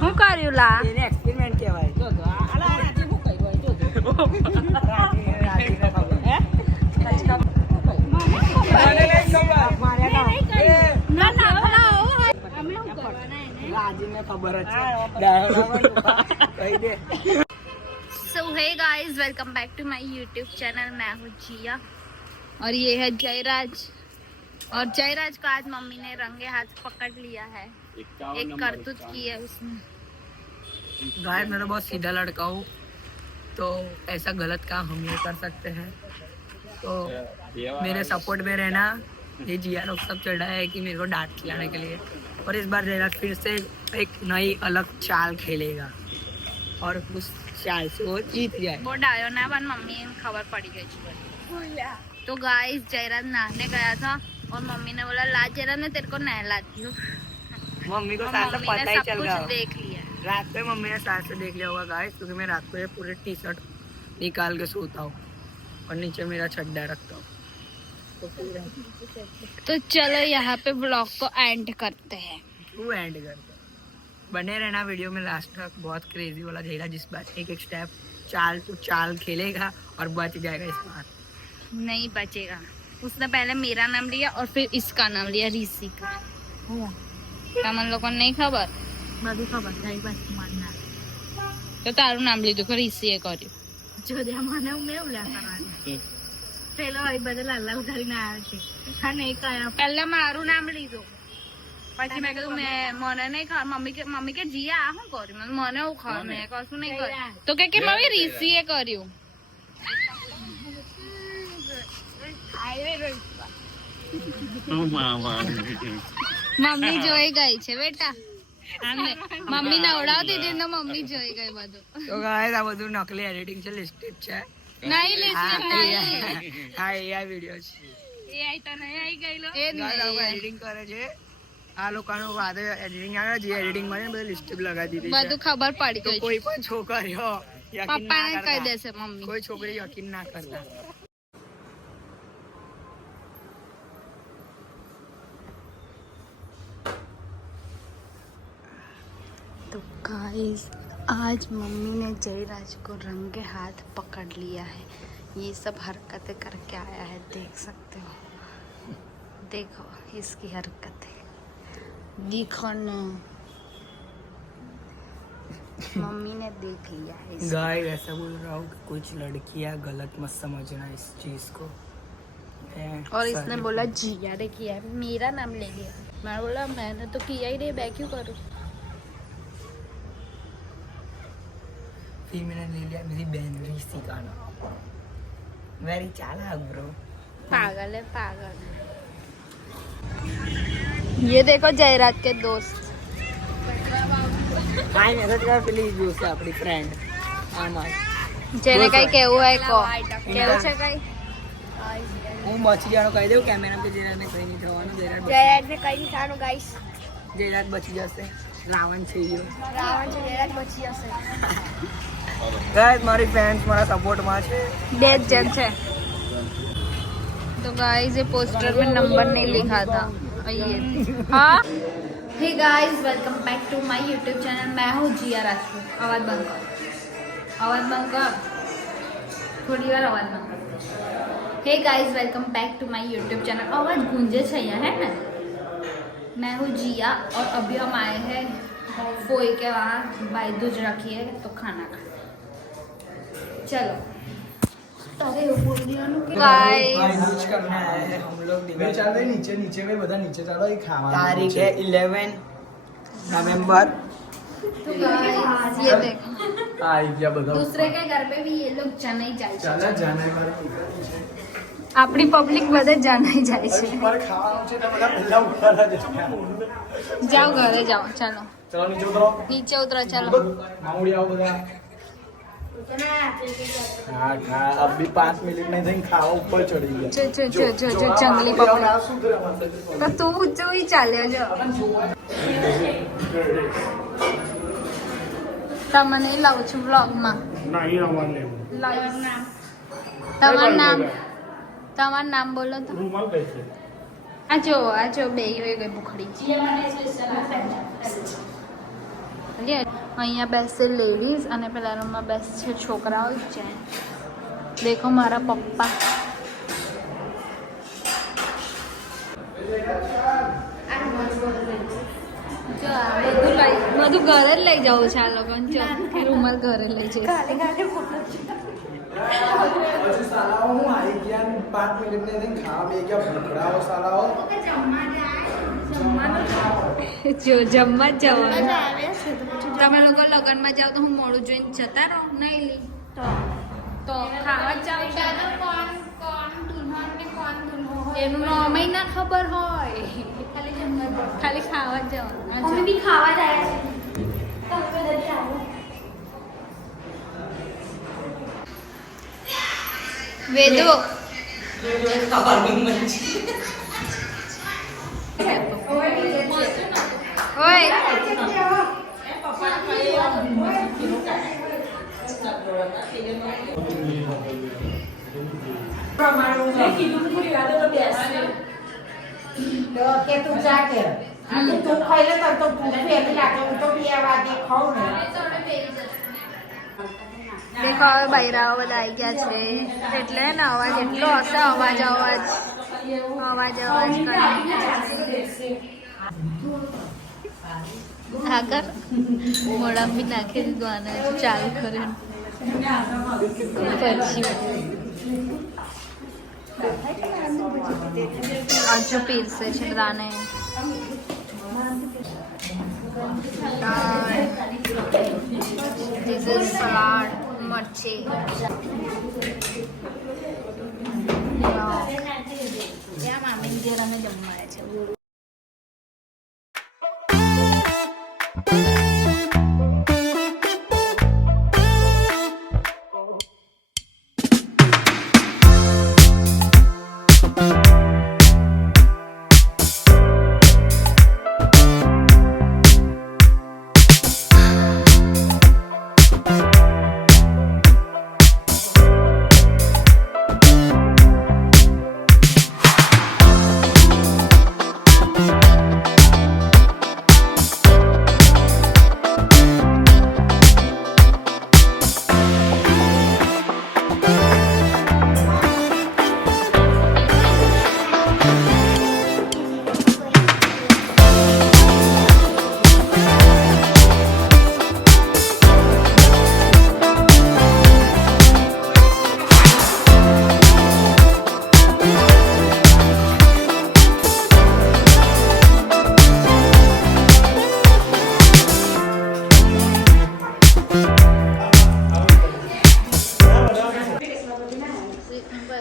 હું કર્યું લા એને એક્સપેરિમેન્ટ કહેવાય. જો તો આલા રાજી હું કહી હોય જો રાજી ખબર હે મને નહીં ખબર મારે ના અમે શું કરવાના એને રાજી ને ખબર જ છે કહી દે. So hey guys welcome back to my YouTube channel. मैं हूँ जिया और ये है जयराज. और जयराज को आज मम्मी ने रंगे हाथ पकड़ लिया है. एक करतूत की है उसने. गाइस मैं तो बहुत सीधा लड़का हूँ तो ऐसा गलत काम हम नहीं कर सकते हैं. तो मेरे सपोर्ट में रहना. ये जिया लोग सब चढ़ा है कि मेरे को डांट खिलाने के लिए. और इस बार जयराज फिर से एक नई अलग चाल खेलेगा और उस चाल से वो जीत जाए. वो डायो ना बन मम्मी खबर पड़ी गई. तो गाइस जयराज नहाने गया था और मम्मी ने बोला ला जयराज मैं तेरे को नहलाती हूँ. मम्मी को और साथ मम्मी पता ने ही सब चल कुछ गया. देख लिया. रात में मम्मी ने साथ से देख लिया होगा गाइस क्योंकि मैं रात को ये पूरे टी शर्ट निकाल के सोता हूँ और नीचे मेरा चड्डा रखता हूँ. तो चलो यहाँ पे ब्लॉग को एंड करते हैं. तू एंड करते बने रहना वीडियो में लास्ट तक. बहुत क्रेजी वाला झेला जिस बार एक एक स्टेप चाल टू चाल खेलेगा और बच जाएगा इस बार. नहीं बचेगा. उसने पहले मेरा नाम लिया और फिर इसका नाम लिया ऋषि का. तमन लोगों ने नहीं खबर બધું ખબર થઈ બસ મને તો તારું નામ લીધું કે ઋષિએ કર્યું. જો દે મને હું મેં ઉલ્યા કરવાની પેલો એ બધા લાલા ઉધારીને આવ્યો છે અને એક આયા પહેલા મારું નામ લીધું પછી મેં કીધું મેં મને નહીં ખબર. મમ્મી કે જીયા આ શું કર્યું. મને એવું ખબર મેં કશું નહીં કર્યું. તો કે મમ્મી ઋષિએ કર્યું. મમ્મી જોઈ ગઈ છે બેટા. મમ્મી નવડાવતી હતી તો મમ્મી જોઈ ગઈ બધું. તો ગાઈસ આ બધું નકલી એડિટિંગ છે. લિસ્ટેડ છે નહીં લિસ્ટ નહીં. હા એઆઈ વિડિયો છે. એઆઈ તો નહીં આવી ગયેલો એ ગાઈસ આ એડિટિંગ કરે છે. આ લોકોનો વાદે એડિટિંગ આવે જે એડિટિંગ માં બધું લિસ્ટેડ લગાવી દીધી છે. બધું ખબર પડી તો ગઈ. કોઈ પણ છોકરીઓ યકીન ના પપ્પાને કહી કરતા. દેશે મમ્મી. કોઈ છોકરી યકીન ના કરતા. तो गाइस आज मम्मी ने जयराज को रंगे हाथ पकड़ लिया है. ये सब हरकतें करके आया है देख सकते हो. देखो इसकी हरकतें देखो ना. मम्मी ने देख लिया है इसको. गाइस ऐसा बोल रहा हूँ कि कुछ लड़कियां गलत मत समझना इस चीज को. और इसने बोला जिया ने किया है. मेरा नाम ले लिया. मैं बोला मैंने तो किया ही नहीं मैं क्यों करूँ. फिर मैंने ले लिया मेरी बहन ऋषि का नाम. वेरी चालाक ब्रो. पागल है पागल. ये देखो जयराज के दोस्त. हाय મેસેજ કર પેલી જોશે આપણી ફ્રેન્ડ આમાં. જેને કઈ કેવું હોય કો. કેવું છે કઈ. હું બચી જવાનો કહી દઉં કેમેરા पे જયરાજને કઈ નહીં થવાનું. જયરાજને કઈ નહીં થવાનું ગાઈસ. જયરાજ બચી જશે. રાવણ છે યો. રાવણ છે જયરાજ બચી જશે. ગાઈસ મારી ફ્રેન્ડ્સ મારા સપોર્ટમાં છે. બે जन છે. तो गाइस ये पोस्टर में नंबर नहीं लिखा था. ये हाँ. Hey guys welcome back to my YouTube channel. मैं हूँ जिया राजपूत. आवाज बंद कर. आवाज बंद कर. थोड़ी बार आवाज बंद कर. Hey guys welcome back to my YouTube channel. आवाज गूंजे चाहिए है ना. मैं हूँ जिया और अभी हम आए हैं फोई के वहाँ भाई दूज रखी है तो खाना खा. चलो गाइस करने आए हैं हम लोग. ચાલ ભાઈ નીચે નીચે ભાઈ બધા નીચે ચાલો એ ખાવાનું तारीख है 11 नवंबर. तो गाइस ये देखो આ આવી ગયા બધા दूसरे के घर पे भी ये लोग जाना ही જાય ચાલે છે. જાન્યુઆરી આપણી પબ્લિક બધે જાના ही જાય છે. પર ખાવાનું છે તો બધા પહેલા ઉપર જ જાઓ ઘરે જાઓ. ચાલો ચલો નીચે ઉતરો નીચે ઉતરો. ચાલો મામુડી આવો બધા હા ખા અબ भी 5 મિનિટ નહીં થઈને ખાવા ઉપર ચડી ગયા જો જંગલી પબ્લિક. આ શું કરે અમારે તો તું જોઈ ચાલ્યો જો. તમને લાવું છું વ્લોગમાં. નહીં આવવાનું લેવું તમારું નામ બોલો તો. રૂમાલ કઈ છે આ જો બે હોય ગઈ ભૂખડી. અહીંયા બેસે લેડીઝ અને પેલા રૂમમાં બેસે છોકરાઓ જ છે. દેખો મારા પપ્પા. બધું ઘરે જ લઈ જવું છે આ લોકોને. રૂમાલ ઘરે લઈ જઈશ. પછી સાલાઓ હું આવી ગયા ને 5 મિનિટ નહીં થઈને ખાવા બે ગયા ભૂખડાઓ સાલાઓ. જો જમવા જ જવાનું. તમે લોકો લગ્નમાં જાઓ તો હું મોડું જોઈને જતા રહો નહીં લી તો ખાવા જ જાવ એનું નામ ના ખબર હોય. ખાલી ખાવા જ જવાનું. બી ખાવા જાય છે. વેદો ઓય કે તું જા કે તું ખાઈ લે તો ભૂખ એવી લાગે હું તો 2 વાગે ખાઉં ને. દેખો હવે બૈરાઓ બધા આવી ગયા છે એટલે ને અવાજ એટલો હશે. અવાજ આગળ મોડા બી નાખી દીધું આને ચાલુ કરે પછી હજુ પીરસે છે બધાને. This is salad, મરચી. ત્યાં મામી ઘેર અમે જમવાયા છે.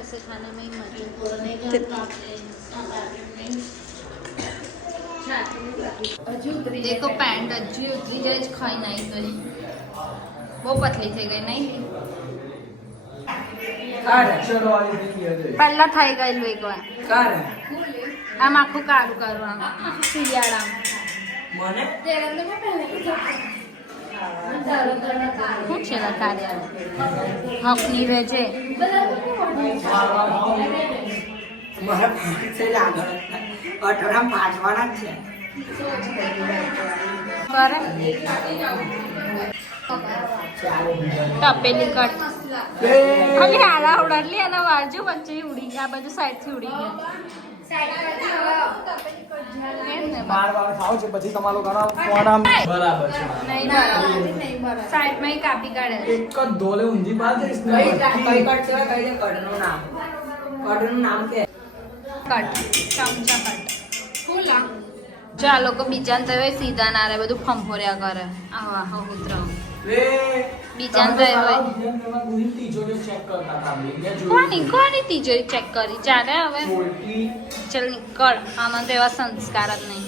ऐसे खाने में ही मजा. देखो पैंट अच्छी उतरी जाए खाई नहीं गई वो पतली થઈ ગઈ નહીં પહેલા થઈ ગયેલું એકવાર આમ આખું કાળું કરવાનું શિયાળામાં શું છે કાર્ય હકની રહે છે તપેલી કટ ખાલી હાલા ઉડાડલી અને વારજો વચ્ચે ઉડી ગયા આ બાજુ સાઈડ થી ઉડી ગયા સાઈડ માં કાપી કાઢે એક જ ધોલે ઊંધી બાદ કટ ચમચા કટ જો આ લોકો બીજા ને તો સીધા ના રહે બધું ફંફોર્યા કરે આવા હો મિત્રો બીજા ને કોની તિજોરી ચેક કરી ચાલે હવે ચલ નીકળ આમાં તો એવા સંસ્કાર જ નહીં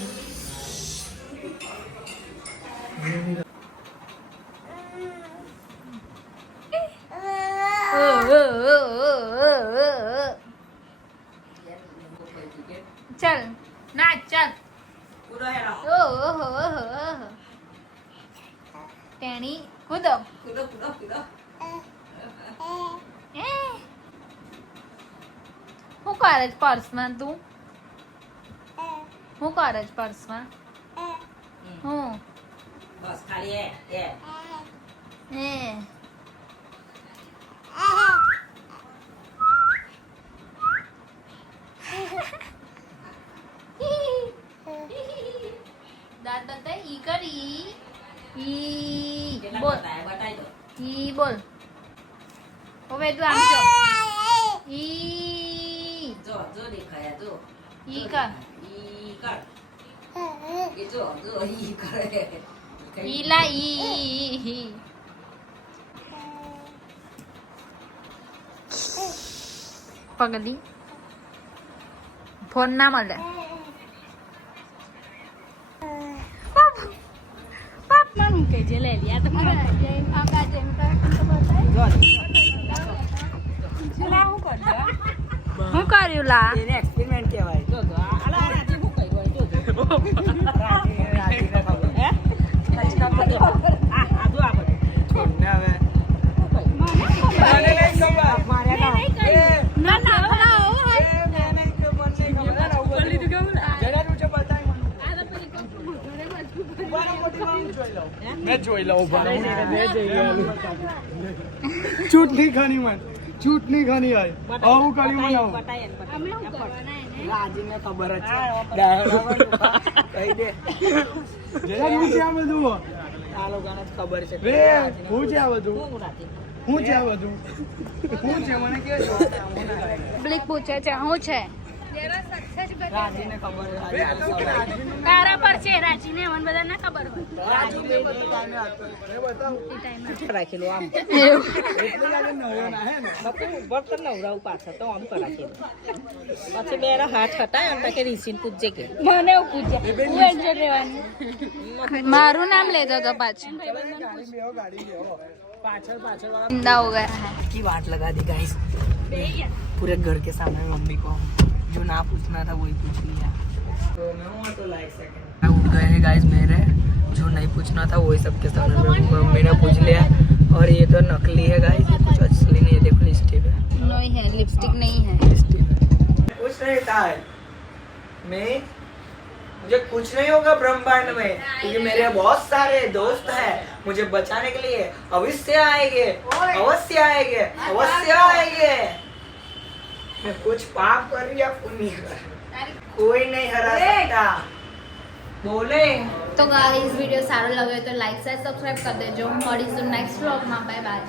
चल नाच चल टेणी कूदो હું કરે પર્સમાં તું હું કરે પર્સમાં હું દાંત બતાય ઈ કરી ઈ બોલ ઈ બોલ હવે તું આમ જો ઈ ઈ કર ઈ લા ઈ પગલી ફોન ના મળે કે જે લે લ્યા તો મારા હું કર્યું લા એને એક્સપેરિમેન્ટ કહેવાય જો જો આલા રાજી હું કર્યું જો જો રાજીને ખબર હે આ જો આ બધું છોડને હવે મને નહીં ખબર મારે ના ના मैं જોઈ લઉં ચૂંટણી ખાની man ચૂંટણી ખાની આય આવું કરી બનાવ અમે શું કરવાના એને રાજીને ખબર જ છે કહી દે જરા હું છે આ બધું આ લોકોને જ ખબર છે રે હું છે આ બધું હું છે આ બધું હું છે મને કે છો પબ્લિક પૂછે છે હું છે રાજીને ખબર છે તારા પર છે રાજીને મને બધા ના ખબર હોય રાજીને ટાઈમે રાખેલો આમ એટલે લાગે નવ્યો ના હે ને બર્તન નવરાવ પાછા તો આમ રાખેલો પછી બે હાથ હટાય અને કે રીસીન પૂછજે કે મને એવું પૂછે હું એન્જર રહેવાની મારું નામ લેતો તો પાછું ગાડી બેહો पाछड़ पाछड़ वाला जिंदा हो गया है की बात लगा दी गाइस पूरे घर के सामने मम्मी को जो ना पूछना था वही पूछ लिया तो मैं हूँ तो लाइक सेकंड उठ गए हैं गाइस मेरे जो नहीं पूछना था वही सबके सामने मम्मी ने पूछ लिया और ये तो नकली है गाइस ये कुछ असली नहीं है देखो लिपस्टिक है नहीं है लिपस्टिक नहीं है लिपस्टिक कुछ नहीं था मैं मुझे कुछ नहीं होगा ब्रह्मांड में क्योंकि मेरे बहुत सारे दोस्त हैं मुझे बचाने के लिए अवश्य आएंगे अवश्य आएंगे अवश्य आएंगे मैं कुछ पाप कर या पुण्य कर कोई नहीं हरा सकता बोले तो गाइस वीडियो सारो लगे तो लाइक शेयर सब्सक्राइब कर देજો મળીશું નેક્સ્ટ વ્લોગ માં બાય બાય